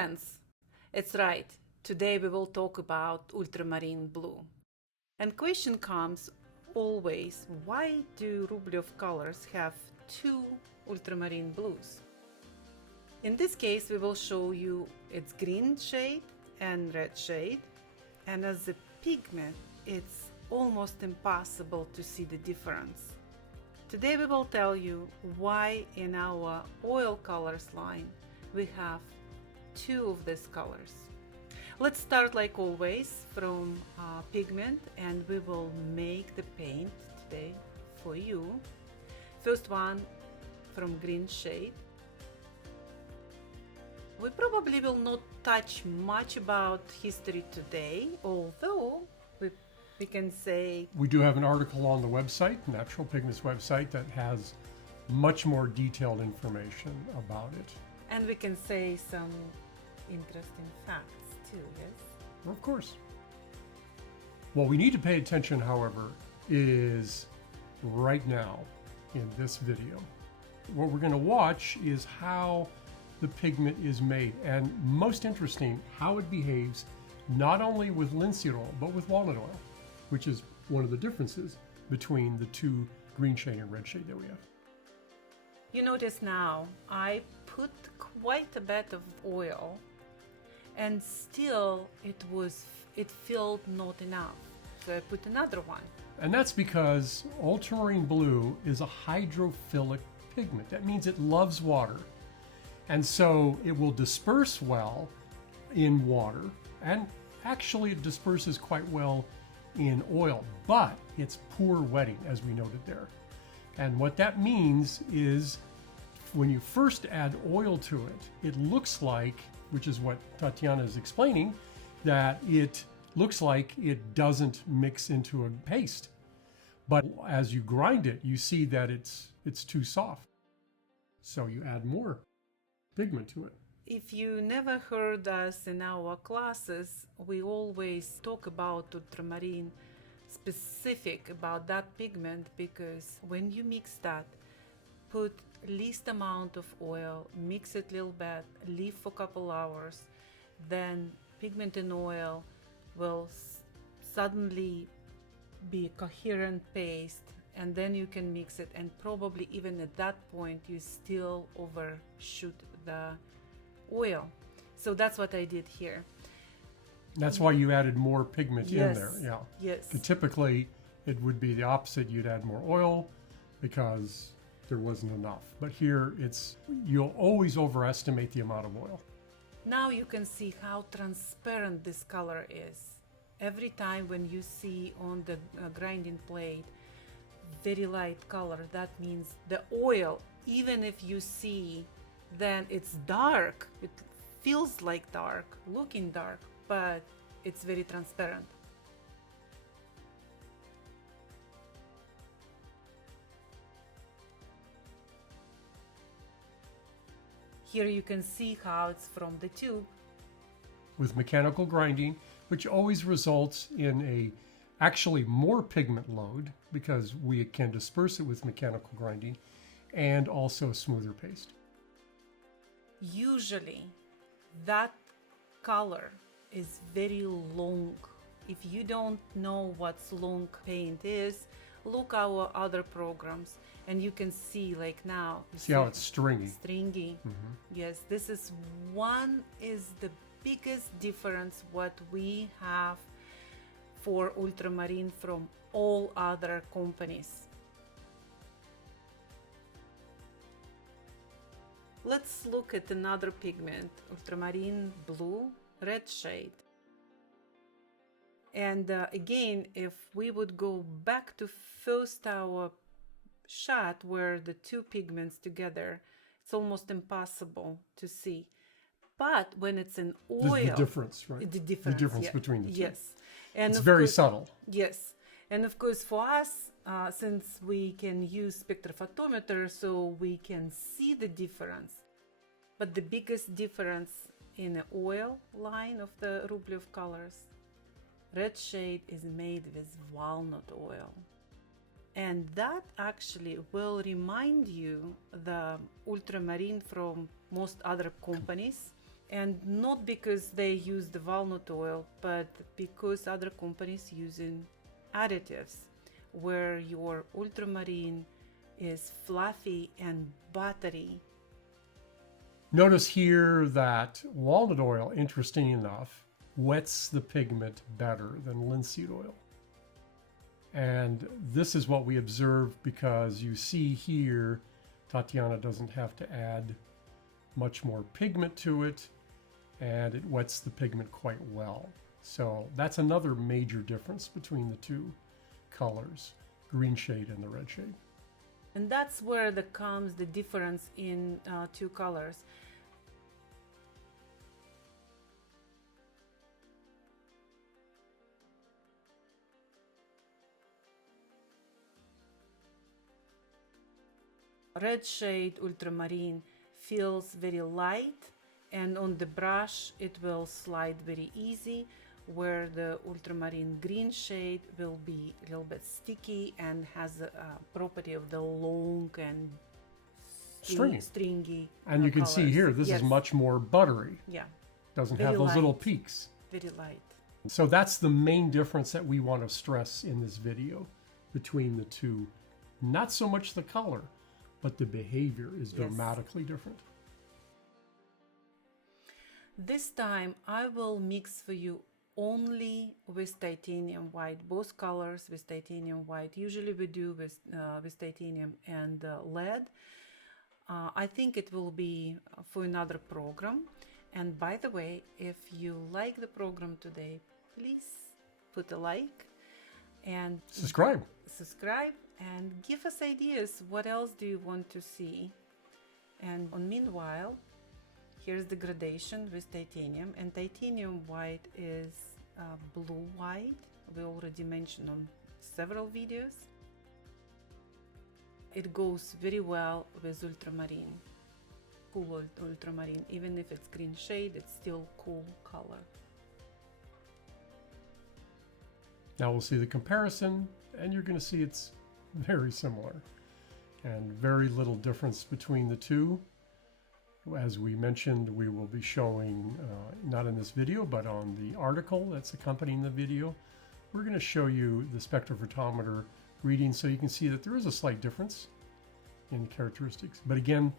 friends. It's right. Today we will talk about ultramarine blue. And question comes always, why do Rublev colors have two ultramarine blues? In this case, we will show you its green shade and red shade. And as a pigment, it's almost impossible to see the difference. Today we will tell you why in our oil colors line we have two of these colors. Let's start like always from pigment, and we will make the paint today for you. First one from green shade. We probably will not touch much about history today, although we can say... We do have an article on the website, Natural Pigments website, that has much more detailed information about it. And we can say some interesting facts too, yes? Of course. What we need to pay attention, however, is right now in this video. What we're going to watch is how the pigment is made, and most interesting, how it behaves not only with linseed oil, but with walnut oil, which is one of the differences between the two green shade and red shade that we have. You notice now, I put quite a bit of oil, and still it felt not enough. So I put another one. And that's because ultramarine blue is a hydrophilic pigment. That means it loves water. And so it will disperse well in water, and actually it disperses quite well in oil, but it's poor wetting, as we noted there. And what that means is when you first add oil to it, it looks like, which is what Tatiana is explaining, that it looks like it doesn't mix into a paste. But as you grind it, you see that it's too soft. So you add more pigment to it. If you never heard us in our classes, we always talk about ultramarine specific about that pigment, because when you mix that, put least amount of oil, mix it a little bit, leave for a couple hours, then pigment and oil will suddenly be a coherent paste, and then you can mix it, and probably even at that point you still overshoot the oil. So that's what I did here. That's why you added more pigment in there. Yeah. Yes. Typically it would be the opposite. You'd add more oil because there wasn't enough. But here you'll always overestimate the amount of oil. Now you can see how transparent this color is. Every time when you see on the grinding plate very light color, that means the oil, even if you see then it's dark, it feels like dark, looking dark, but it's very transparent. Here you can see how it's from the tube. With mechanical grinding, which always results in actually more pigment load, because we can disperse it with mechanical grinding, and also a smoother paste. Usually that color is very long. If you don't know what long paint is, look our other programs and you can see, like now. See how it's stringy. Stringy. Mm-hmm. Yes, this is the biggest difference what we have for ultramarine from all other companies. Let's look at another pigment, ultramarine blue, red shade. And again, if we would go back to first our shot where the two pigments together, it's almost impossible to see. But when it's in oil, the difference, right? The difference between the two. Yes, and it's very subtle. Yes, and of course for us, since we can use spectrophotometer, so we can see the difference. But the biggest difference in the oil line of the Rublev colors, red shade is made with walnut oil. And that actually will remind you the ultramarine from most other companies. And not because they use the walnut oil, but because other companies using additives, where your ultramarine is fluffy and buttery. Notice here that walnut oil, interesting enough, wets the pigment better than linseed oil. And this is what we observe because you see here, Tatiana doesn't have to add much more pigment to it, and it wets the pigment quite well. So that's another major difference between the two colors, green shade and the red shade. And that's where comes the difference in two colors. Red shade ultramarine feels very light, and on the brush it will slide very easy, where the ultramarine green shade will be a little bit sticky and has a property of the long and stringy and you can colors. see here, this Yes. is much more buttery. Yeah, Doesn't Very have those little light. peaks. very light. So that's the main difference that we want to stress in this video between the two. Not so much the color, but the behavior is Yes. dramatically different. This time I will mix for you only with titanium white, both colors with titanium white. Usually we do with titanium and lead. I think it will be for another program. And by the way, if you like the program today, please put a like and Subscribe. and give us ideas. What else do you want to see? And meanwhile, here's the gradation with titanium, and titanium white is blue white. We already mentioned on several videos. It goes very well with ultramarine, cool ultramarine. Even if it's green shade, it's still cool color. Now we'll see the comparison, and you're going to see it's very similar and very little difference between the two. As we mentioned, we will be showing, not in this video, but on the article that's accompanying the video, we're going to show you the spectrophotometer reading so you can see that there is a slight difference in the characteristics. But again,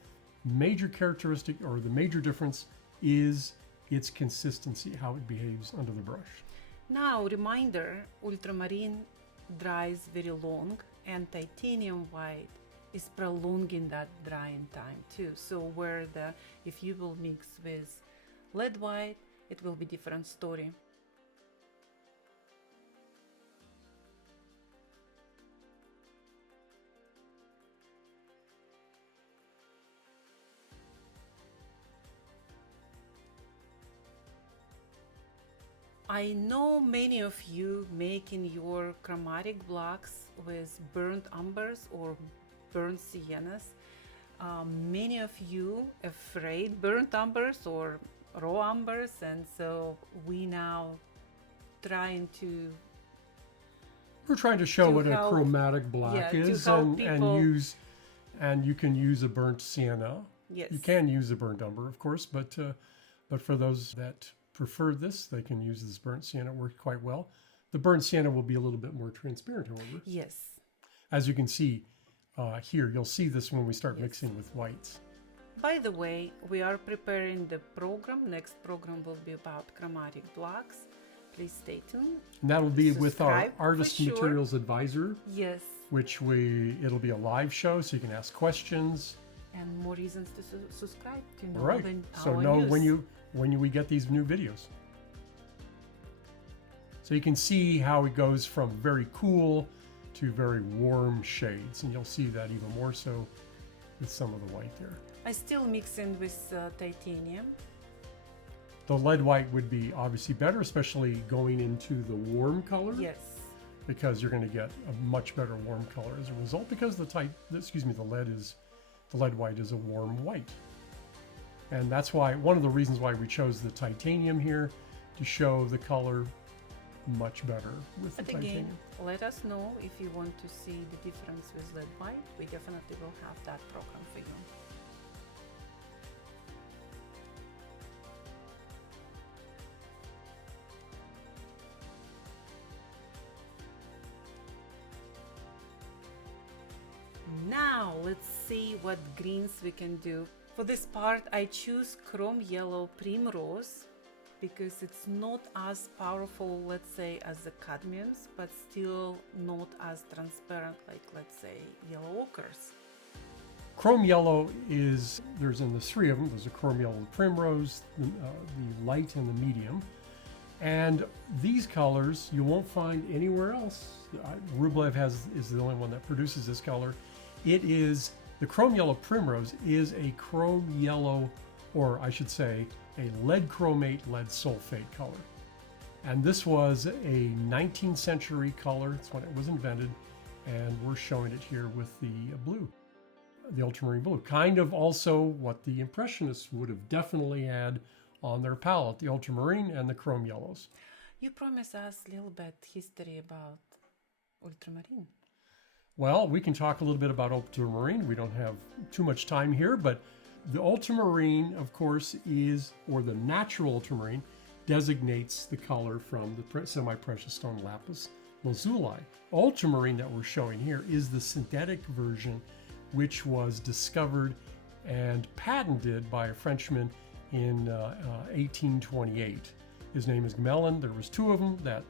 major characteristic, or the major difference, is its consistency, how it behaves under the brush. Now, reminder, ultramarine dries very long, and titanium white is prolonging that drying time too. So if you will mix with lead white, it will be different story. I know many of you making your chromatic blocks with burnt umbers or burnt siennas. Many of you afraid burnt umbers or raw umbers, and so we're trying to show to what a help- chromatic black to is, help people- and you can use a burnt sienna. Yes. You can use a burnt umber, of course, but for those that prefer this, they can use this burnt sienna. It worked quite well. The burnt sienna will be a little bit more transparent, however. Yes. As you can see here, you'll see this when we start Yes. mixing with whites. By the way, we are preparing the program. Next program will be about chromatic blocks. Please stay tuned. And that'll be with our Subscribe for Artist sure. Materials Advisor, Yes. which it'll be a live show, so you can ask questions. And more reasons to subscribe to know All right. So our know news. when we get these new videos. So you can see how it goes from very cool to very warm shades, and you'll see that even more so with some of the white there. I still mix in with titanium. The lead white would be obviously better, especially going into the warm color. Yes. Because you're going to get a much better warm color as a result, because the lead white is a warm white. And that's why, one of the reasons why we chose the titanium here, to show the color much better with But the again, titanium. let us know if you want to see the difference with lead white. We definitely will have that program for you. see what greens we can do. For this part, I choose chrome yellow primrose because it's not as powerful, let's say, as the cadmiums, but still not as transparent like, let's say, yellow ochres. Chrome yellow is, there's three of them. There's a chrome yellow primrose, the light and the medium. And these colors you won't find anywhere else. Rublev is the only one that produces this color. It is, the chrome yellow primrose is a chrome yellow, or I should say, a lead chromate lead sulfate color. And this was a 19th century color. It's when it was invented. And we're showing it here with the blue, the ultramarine blue. Kind of also what the Impressionists would have definitely had on their palette, the ultramarine and the chrome yellows. You promised us a little bit history about ultramarine. Well, we can talk a little bit about ultramarine. We don't have too much time here, but the ultramarine, of course, is, or the natural ultramarine, designates the color from the semi-precious stone lapis lazuli. Ultramarine that we're showing here is the synthetic version, which was discovered and patented by a Frenchman in 1828. His name is Gmelin. There was two of them that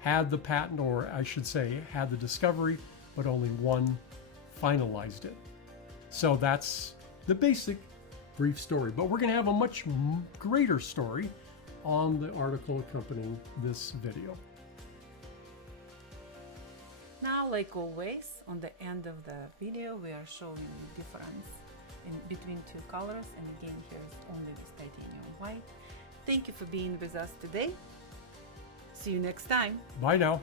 had the patent, or I should say had the discovery, but only one finalized it. So that's the basic brief story, but we're going to have a much greater story on the article accompanying this video. Now, like always, on the end of the video, we are showing the difference between two colors, and again, here is only this titanium white. Thank you for being with us today. See you next time. Bye now.